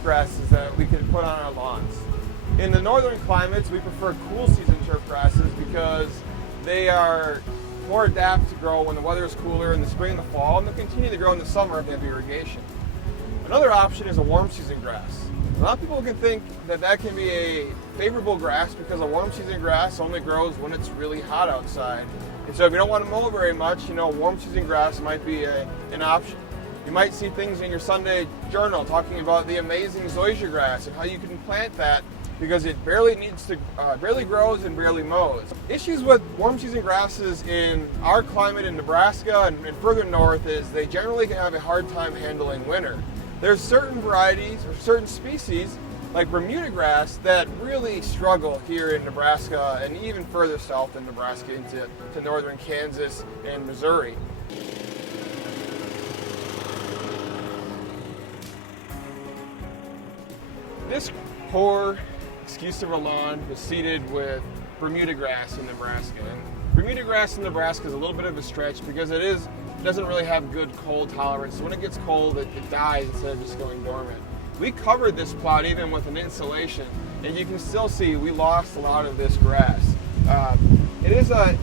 turf grasses that we can put on our lawns. In the northern climates, we prefer cool season turf grasses because they are more adapt to grow when the weather is cooler in the spring and the fall, and they'll continue to grow in the summer if they have irrigation. Another option is a warm season grass. A lot of people can think that that can be a favorable grass because a warm season grass only grows when it's really hot outside. And so if you don't want to mow very much, warm season grass might be an option. You might see things in your Sunday journal talking about the amazing zoysia grass and how you can plant that because it barely grows and barely mows. Issues with warm season grasses in our climate in Nebraska and further north is they generally can have a hard time handling winter. There's certain varieties or certain species like Bermuda grass that really struggle here in Nebraska and even further south in Nebraska into northern Kansas and Missouri. This poor excuse of a lawn was seeded with Bermuda grass in Nebraska. And Bermuda grass in Nebraska is a little bit of a stretch because it doesn't really have good cold tolerance. So when it gets cold, it dies instead of just going dormant. We covered this plot even with an insulation, and you can still see we lost a lot of this grass. It is an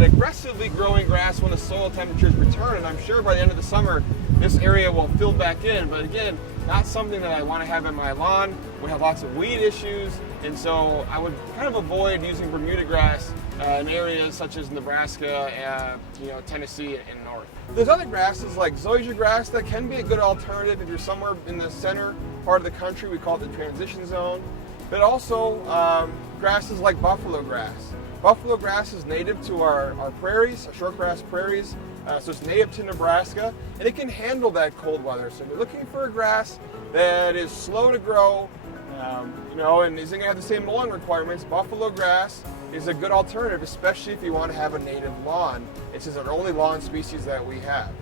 aggressively growing grass when the soil temperatures return, and I'm sure by the end of the summer this area will fill back in. But again, not something that I want to have in my lawn. We have lots of weed issues, and so I would kind of avoid using Bermuda grass in areas such as Nebraska, Tennessee, and north. There's other grasses like zoysia grass that can be a good alternative if you're somewhere in the center part of the country. We call it the transition zone. But also grasses like buffalo grass. Buffalo grass is native to our prairies, our shortgrass prairies. So it's native to Nebraska, and it can handle that cold weather. So if you're looking for a grass that is slow to grow, and isn't going to have the same lawn requirements, buffalo grass is a good alternative, especially if you want to have a native lawn. It's just our only lawn species that we have.